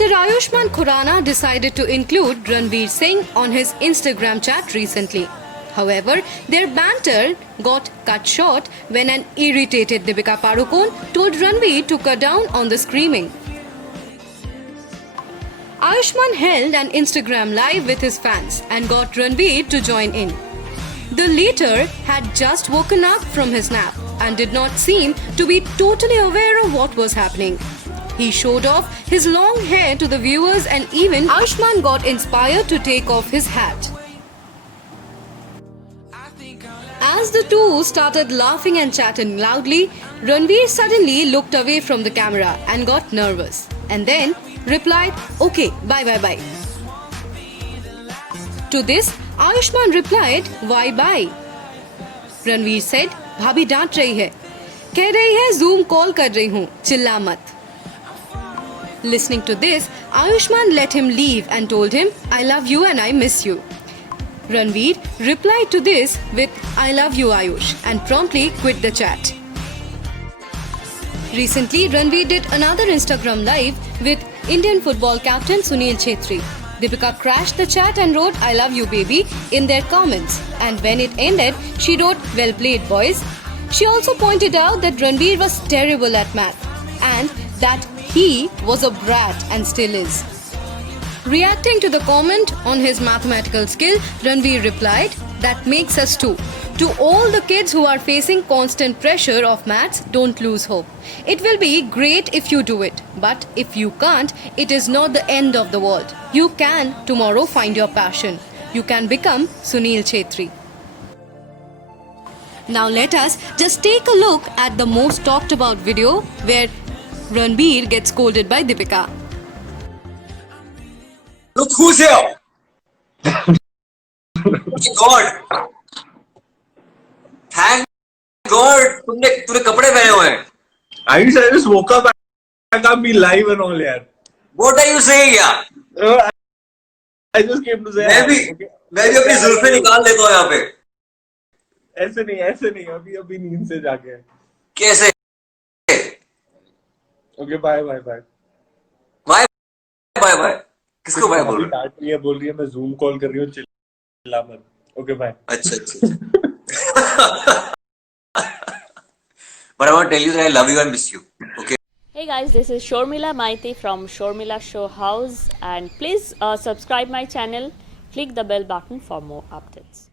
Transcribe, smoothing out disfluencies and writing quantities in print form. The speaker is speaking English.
Actor Ayushmann Khurrana decided to include Ranveer Singh on his Instagram chat recently. However, their banter got cut short when an irritated Deepika Padukone told Ranveer to cut down on the screaming. Ayushmann held an Instagram live with his fans and got Ranveer to join in. The latter had just woken up from his nap and did not seem to be totally aware of what was happening. He showed off his long hair to the viewers and even Ayushmann got inspired to take off his hat. As the two started laughing and chatting loudly, Ranveer suddenly looked away from the camera and got nervous and then replied, "Okay, bye." To this, Ayushmann replied, "Why bye?" Ranveer said, "भाभी डांट रही है, कह रही है Zoom call कर रही हूँ, चिल्ला मत." Listening to this, Ayushmann let him leave and told him, "I love you and I miss you." Ranveer replied to this with, "I love you Ayush," and promptly quit the chat. Recently, Ranveer did another Instagram live with Indian football captain Sunil Chhetri. Deepika crashed the chat and wrote, "I love you baby" in their comments. And when it ended, she wrote, "Well played boys." She also pointed out that Ranveer was terrible at math and that he was a brat and still is. Reacting to the comment on his mathematical skill, Ranveer replied, "That makes us two. To all the kids who are facing constant pressure of maths, don't lose hope. It will be great if you do it. But if you can't, it is not the end of the world. You can tomorrow find your passion. You can become Sunil Chhetri." Now let us just take a look at the most talked about video where Ranveer gets scolded by Deepika. Look who's here! God! Thank God! तूने कपड़े पहने हुए हैं. I just woke up. I can't be live and all, यार. What are you saying, यार? I just came to say. मैं भी अपनी जुल्फे निकाल लेता हूँ यहाँ पे. ऐसे नहीं. अभी नींद से जाके. कैसे? Okay, bye. Bye. किसको बाय बोल रही है? बोल रही है मैं Zoom कॉल कर रही हूँ, चिल्ला मत. Okay, bye. अच्छा. But I want to tell you that I love you and miss you. Okay. Hey guys, this is Shormila Maiti from Shormila Show House, and please subscribe my channel, click the bell button for more updates.